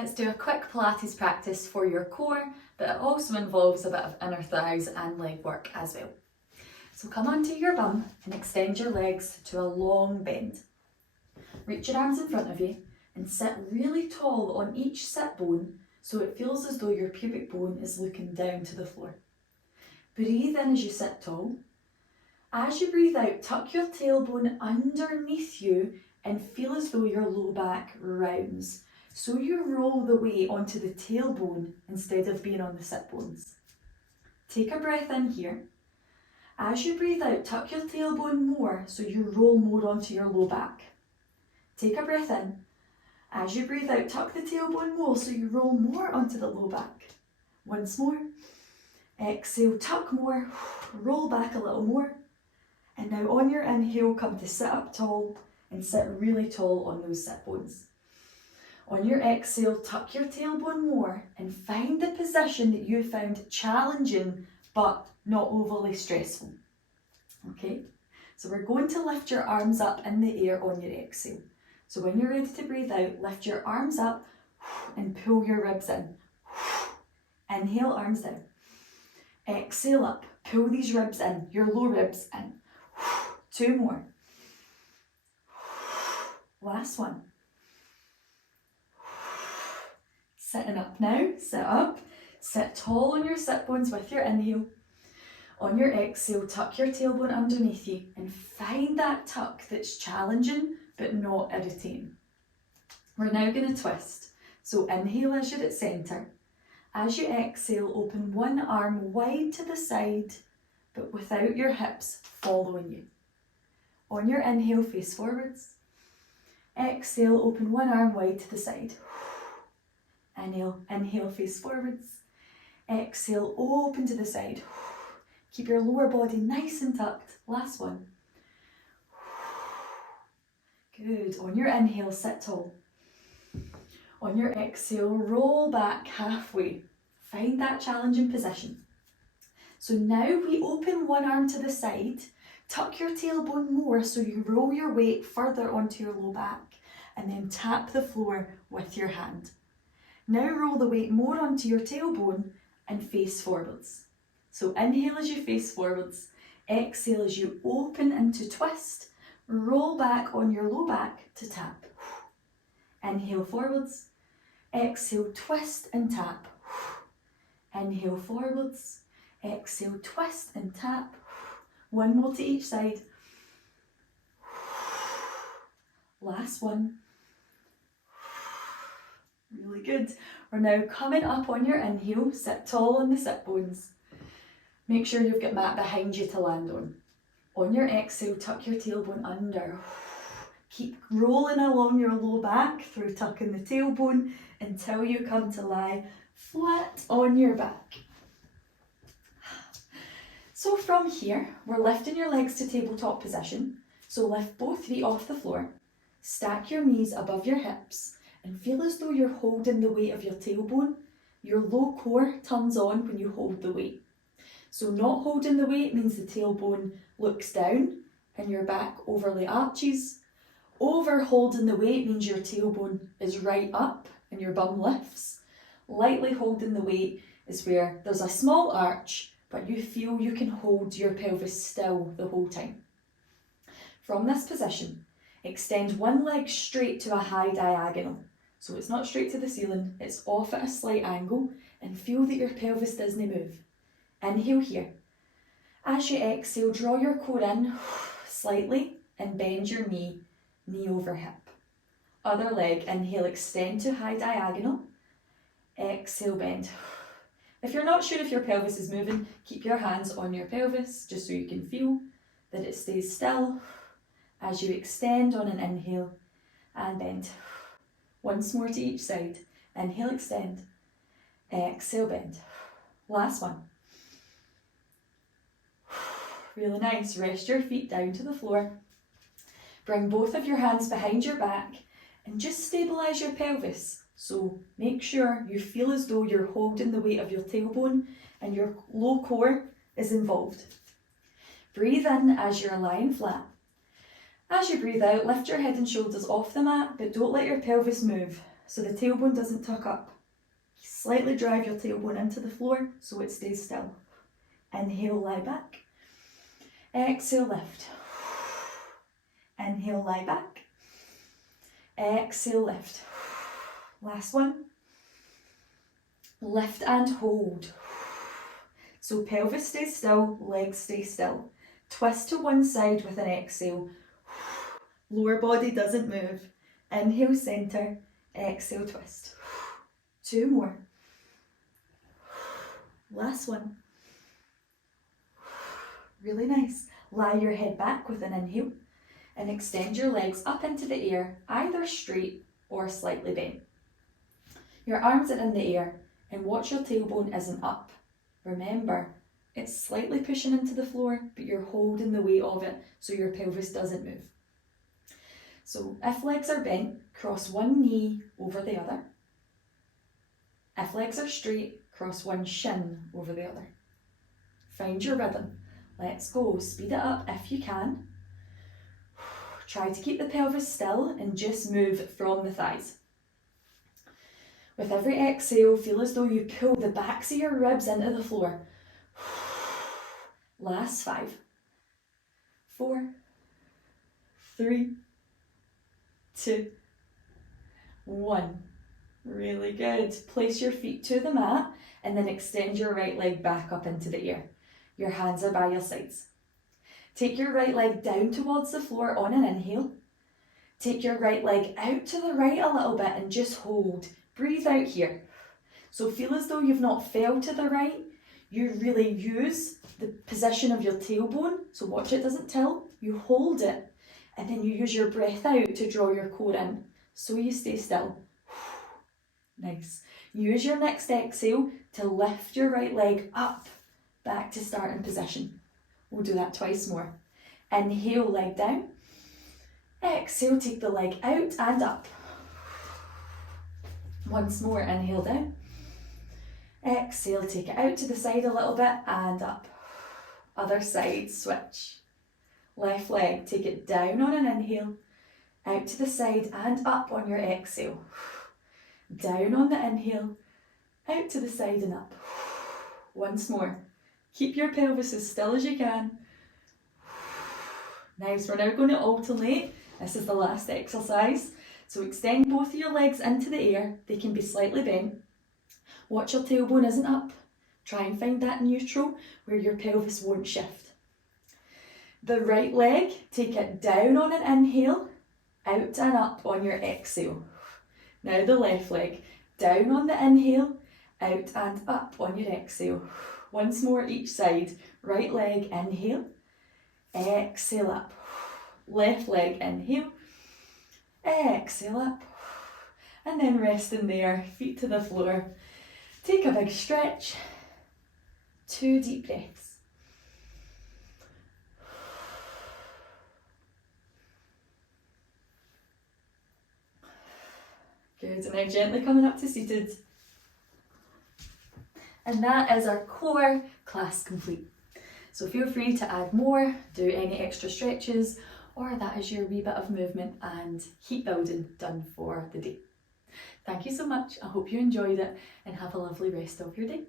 Let's do a quick Pilates practice for your core, but it also involves a bit of inner thighs and leg work as well. So come onto your bum and extend your legs to a long bend. Reach your arms in front of you and sit really tall on each sit bone so it feels as though your pubic bone is looking down to the floor. Breathe in as you sit tall. As you breathe out, tuck your tailbone underneath you and feel as though your low back rounds. So you roll the weight onto the tailbone instead of being on the sit bones. Take a breath in here. As you breathe out, tuck your tailbone more so you roll more onto your low back. Take a breath in. As you breathe out, tuck the tailbone more so you roll more onto the low back. Once more. Exhale, tuck more, roll back a little more. And now on your inhale, come to sit up tall and sit really tall on those sit bones. On your exhale, tuck your tailbone more and find the position that you found challenging but not overly stressful. Okay, so we're going to lift your arms up in the air on your exhale. So when you're ready to breathe out, lift your arms up and pull your ribs in. Inhale, arms down. Exhale up, pull these ribs in, your low ribs in. 2 more. Last one. Sitting up now, sit up. Sit tall on your sit bones with your inhale. On your exhale, tuck your tailbone underneath you and find that tuck that's challenging but not irritating. We're now going to twist. So inhale as you're at centre. As you exhale, open one arm wide to the side but without your hips following you. On your inhale, face forwards. Exhale, open one arm wide to the side. Inhale, face forwards. Exhale, open to the side. Keep your lower body nice and tucked. Last one. Good. On your inhale, sit tall. On your exhale, roll back halfway. Find that challenging position. So now we open one arm to the side. Tuck your tailbone more so you roll your weight further onto your low back and then tap the floor with your hand. Now roll the weight more onto your tailbone and face forwards. So inhale as you face forwards, exhale as you open into twist, roll back on your low back to tap. Inhale forwards, exhale twist and tap. Inhale forwards, exhale twist and tap. One more to each side. Last one. Really good. We're now coming up on your inhale, sit tall on the sit bones. Make sure you've got mat behind you to land on. On your exhale, tuck your tailbone under. Keep rolling along your low back through tucking the tailbone until you come to lie flat on your back. So from here, we're lifting your legs to tabletop position. So lift both feet off the floor, stack your knees above your hips, and feel as though you're holding the weight of your tailbone. Your low core turns on when you hold the weight. So not holding the weight means the tailbone looks down and your back overly arches. Over holding the weight means your tailbone is right up and your bum lifts. Lightly holding the weight is where there's a small arch, but you feel you can hold your pelvis still the whole time. From this position, extend one leg straight to a high diagonal. So it's not straight to the ceiling, it's off at a slight angle, and feel that your pelvis doesn't move. Inhale here. As you exhale, draw your core in slightly and bend your knee, knee over hip. Other leg, inhale, extend to high diagonal. Exhale, bend. If you're not sure if your pelvis is moving, keep your hands on your pelvis just so you can feel that it stays still as you extend on an inhale and bend. Once more to each side. Inhale, extend. Exhale, bend. Last one. Really nice. Rest your feet down to the floor. Bring both of your hands behind your back and just stabilise your pelvis. So make sure you feel as though you're holding the weight of your tailbone and your low core is involved. Breathe in as you're lying flat. As you breathe out, lift your head and shoulders off the mat, but don't let your pelvis move. so the tailbone doesn't tuck up. Slightly drive your tailbone into the floor so it stays still. Inhale, lie back. Exhale, lift. Inhale, lie back. Exhale, lift. Last one. Lift and hold. So pelvis stays still, legs stay still. Twist to one side with an exhale. Lower body doesn't move. Inhale, center. Exhale, twist. 2 more. Last one. Really nice. Lie your head back with an inhale and extend your legs up into the air, either straight or slightly bent. Your arms are in the air and watch your tailbone isn't up. Remember, it's slightly pushing into the floor, but you're holding the weight of it so your pelvis doesn't move. So if legs are bent, cross one knee over the other. If legs are straight, cross one shin over the other. Find your rhythm. Let's go. Speed it up if you can. Try to keep the pelvis still and just move from the thighs. With every exhale, feel as though you pull the backs of your ribs into the floor. Last 5, 4, 3, 2, 1. Really good. Place your feet to the mat and then extend your right leg back up into the air. Your hands are by your sides. Take your right leg down towards the floor on an inhale. Take your right leg out to the right a little bit and just hold. Breathe out here. So feel as though you've not fell to the right. You really use the position of your tailbone. So watch it doesn't tilt. You hold it and then you use your breath out to draw your core in. So you stay still. Nice. Use your next exhale to lift your right leg up, back to starting position. We'll do that twice more. Inhale, leg down. Exhale, take the leg out and up. Once more, inhale down. Exhale, take it out to the side a little bit and up. Other side, switch. Left leg, take it down on an inhale, out to the side and up on your exhale. Down on the inhale, out to the side and up. Once more. Keep your pelvis as still as you can. Nice, we're now going to alternate. This is the last exercise. So extend both of your legs into the air. They can be slightly bent. Watch your tailbone isn't up. Try and find that neutral where your pelvis won't shift. The right leg, take it down on an inhale, out and up on your exhale. Now the left leg, down on the inhale, out and up on your exhale. Once more each side. Right leg, inhale, exhale up. Left leg, inhale, exhale up. And then rest in there, feet to the floor. Take a big stretch. 2 deep breaths. Good, and now gently coming up to seated. And that is our core class complete. So feel free to add more, do any extra stretches, or that is your wee bit of movement and heat building done for the day. Thank you so much. I hope you enjoyed it and have a lovely rest of your day.